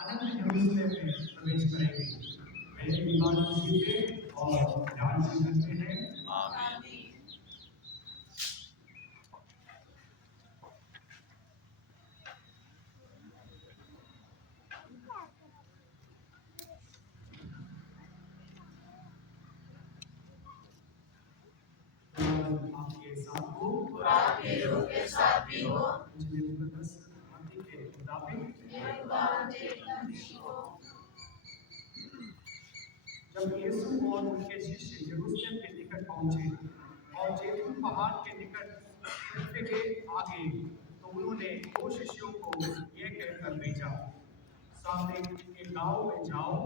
आनंद यरूशलेम में प्रवेश करेंगे। मेरे ईमान कीजिए और ध्यान से सुनते हैं। आपके साथ हो और आपके रूह के साथ भी हो। इंजील मुकद्दस मत्ती के मुताबिक जब यीशु और उनके शिष्य यरूशलेम के निकट पहुंचे और जैतून पहाड़ के निकट बैतफगे के आगे, तो उन्होंने दो शिष्यों को यह कहकर भेजा, सामने के गांव में जाओ,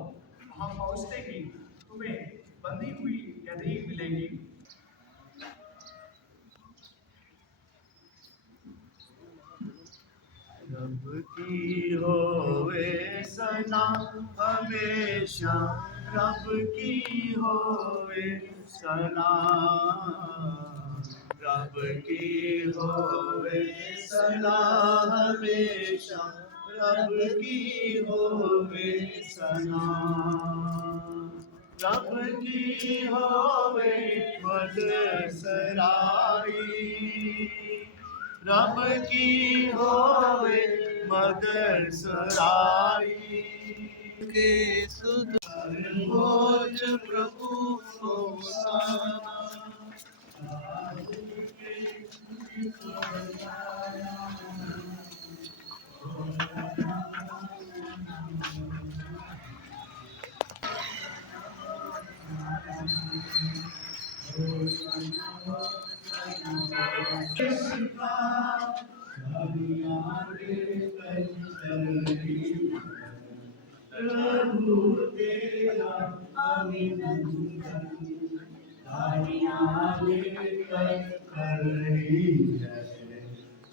वहां पहुंचते ही तुम्हें बंधी हुई गदही मिलेगी। रब की होवे सना हमेशा, रब की होवे सना, रब की होवे सना हमेशा, रब की होवे सना, रब की होवे मदसराई, रब की होवे मदर सराई के सर्वोच्च प्रभु को प्रभु तेरा अभिनंदन,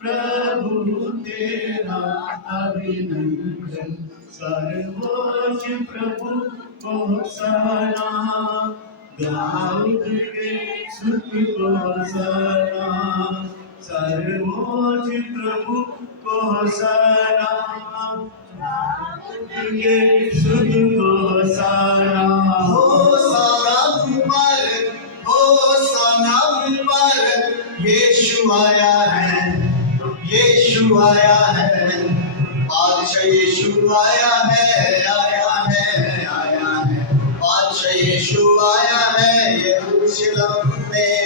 प्रभु तेरा अभिनंदन, सर्वोच्च प्रभु को सलाम, दाऊद के सुत को सलाम, सर्वोच्च प्रभु को सलाम, के सुत को सलाम। हो सलाम मुबारक, हो सलाम मुबारक, यीशु आया है, यीशु आया है, बादशाह यीशु आया है, आया है, आया है, बादशाह यीशु आया है यरूशलेम में,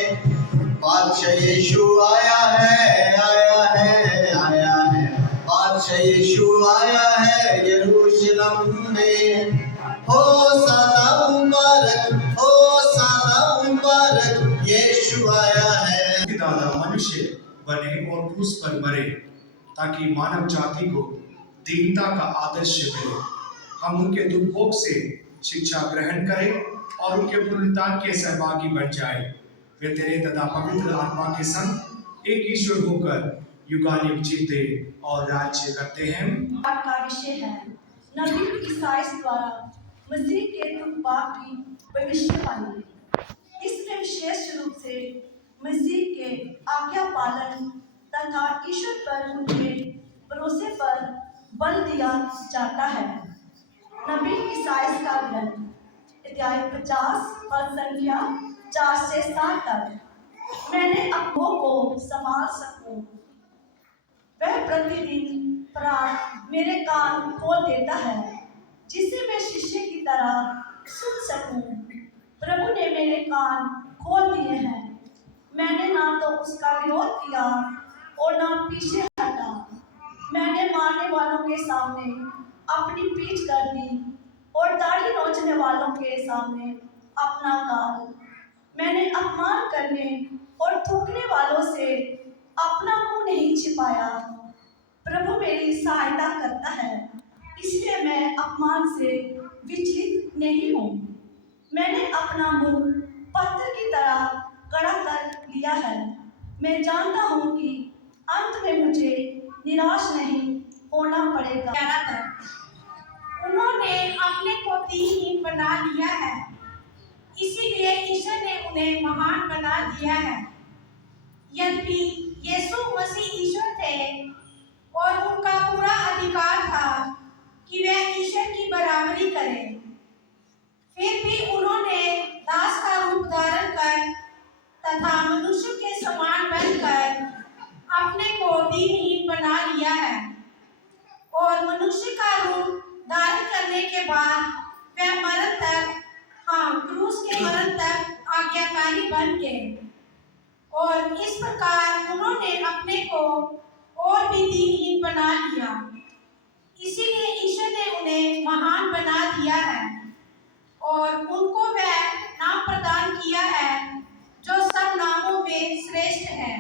बादशाह यीशु आया है, आया है, आया है, बादशाह यीशु आया है यरूशलेम में। हो सलाम मुबारक, हो सलाम मुबारक, यीशु आया है। दादा मनुष्य बने और क्रूस पर मरे ताकि मानव जाति को दीनता का आदर्श मिले। हम उनके दुर्भोग से शिक्षा ग्रहण करें और उनके पुनरुत्थान के सहभागी बन जाए। वे तेरे तथा पवित्र आत्मा के संग एक ईश्वर होकर युगानुयुग जीते और राज्य करते हैं। पाठ का विषय है नबी ईसाइयाह द्वारा मसीह के दुख पाप की भविष्यवाणी। इसमें विशेष रूप से मसीह के आज्ञा पालन तथा ईश्वर पर उनके भरोसे पर बल दिया जाता है। नबी ईसाइयाह का ग्रंथ अध्याय 50 और संख्या 4 से 7 तक। मैंने अपनों को संभाल सकूं, वह प्रतिदिन प्राण मेरे कान खोल देता है, जिसे मैं शिष्य की तरह सुन सकूं। प्रभु ने मेरे कान खोल दिए हैं। मैंने ना तो उसका विरोध किया और ना पीछे हटा। मैंने मारने वालों के सामने अपनी पीठ कर दी और दाढ़ी नोचने वालों के सामने अपना गाल। मैंने अपमान करने और थूकने वालों से अपना मुंह नहीं छिपाया। प्रभु मेरी सहायता करता है, इसलिए मैं अपमान से विचलित नहीं हूँ। मैंने अपना मुंह पत्थर की तरह कड़ा कर लिया है। मैं जानता हूँ कि अंत में मुझे निराश नहीं होना पड़ेगा। उन्होंने अपने को दीनहीन बना लिया है, इसीलिए ईश्वर ने उन्हें महान बना दिया है। यद्यपि यीशु मसीह ईश्वर थे और उनका पूरा अधिकार था कि वे ईश्वर की बराबरी करें। फिर भी उन्होंने दास का रूप धारण कर तथा मनुष्य के समान बनकर अपने को दीनहीन बना लिया है, और मनुष्य का रूप धारण करने के बाद वह मरण तक, क्रूस के मरण तक आज्ञाकारी बन गए। और इस प्रकार उन्होंने अपने को और भी दीनहीन बना लिया। इसीलिए ईश्वर ने उन्हें महान बना दिया है और उनको वह नाम प्रदान किया है जो सब नामों में श्रेष्ठ है,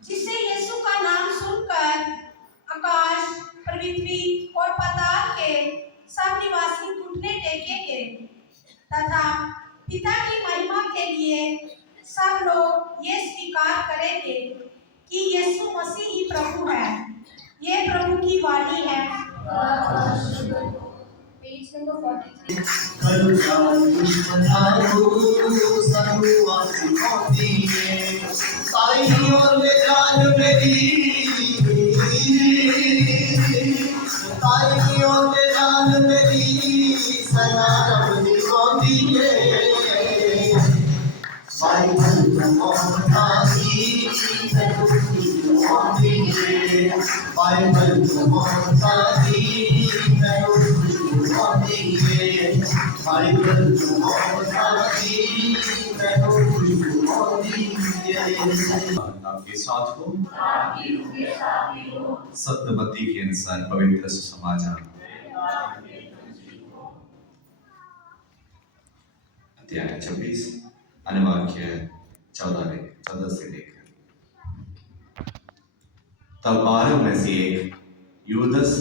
जिससे यीशु का नाम सुनकर आकाश, पृथ्वी और पाताल के सब निवासी घुटने टेकेंगे तथा पिता की महिमा के लिए सब लोग ये स्वीकार करेंगे कि यीशु मसीह ही प्रभु है। ये प्रभु की वाणी है। Page number 43। आपके साथ हो। सत्यमती के अनुसार पवित्र सुसमाचार अध्याय 26 अनुवाक्य 14 से लेकर। तब 12 में से एक यूदस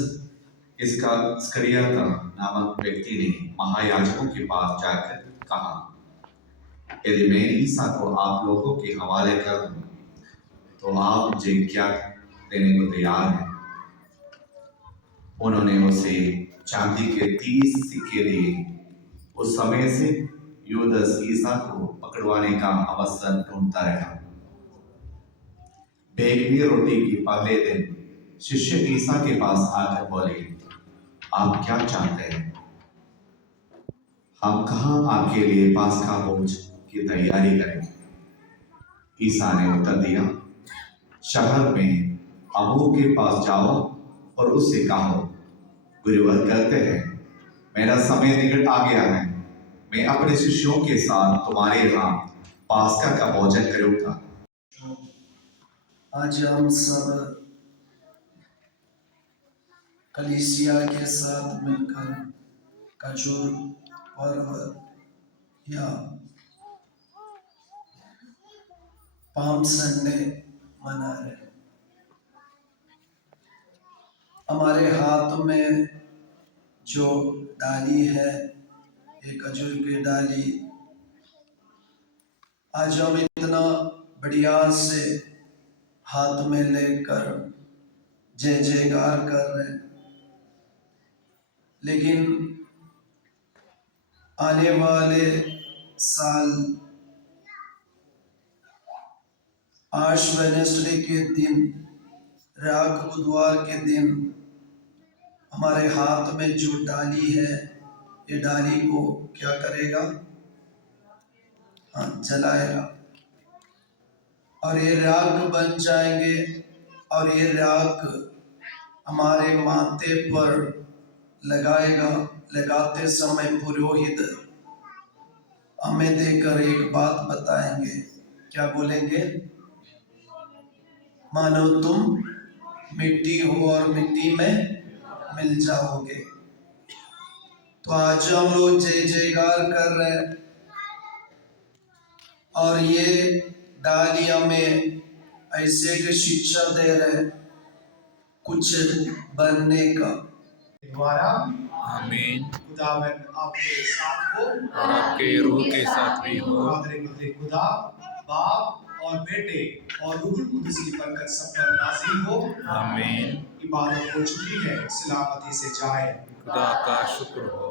इस्करियोता नामक व्यक्ति ने महायाजकों के पास जाकर कहा, यदि मैं ईसा को आप लोगों के हवाले कर दूं तो आप मुझे क्या देने को तैयार हैं? उन्होंने उसे चांदी के 30 सिक्के दिए। उस समय से यूदस ईसा को पकड़वाने का अवसर ढूंढता रहा। बेगनी रोटी के पहले दिन शिष्य ईसा के पास आकर बोले, आप क्या चाहते हैं? हम कहाँ आपके लिए पास्का भोज की तैयारी करें? ईसा ने उत्तर दिया, शहर में अबू के पास जाओ और उससे कहो, गुरुवर कहते हैं, मेरा समय निकट आ गया है, मैं अपने शिष्यों के साथ तुम्हारे यहाँ पास्का का भोजन करूंगा। आज हम सब कलीसिया के साथ मिलकर खजूर पर्व या पाम संडे मना रहे हैं। हमारे हाथ में जो डाली है, ये खजूर की डाली, आज हम इतना बढ़िया से हाथ में लेकर जय जयकार कर रहे हैं, लेकिन आने वाले साल आश वेडनेसडे के दिन, राग बुधवार के दिन हमारे हाथ में जो डाली है, ये डाली को क्या करेगा? जलाएगा और ये राग बन जाएंगे। और ये राग हमारे माथे पर लगाएगा। लगाते समय पुरोहित हमें देकर एक बात बताएंगे। क्या बोलेंगे? मानो तुम मिट्टी हो और मिट्टी में मिल जाओगे। तो आज हम लोग जय जयकार कर रहे हैं और ये डाली हमें ऐसे की शिक्षा दे रहे कुछ बनने का। द्वारा आमीन। खुदावन आपके साथ हो और आपके रूह के साथ भी हो। खुदा बाप और बेटे और रूह कुदस की बरकत सब पर नाज़िल हो। आमीन। इबादत हो चुकी है, सलामती से जाए। खुदा का शुक्र हो।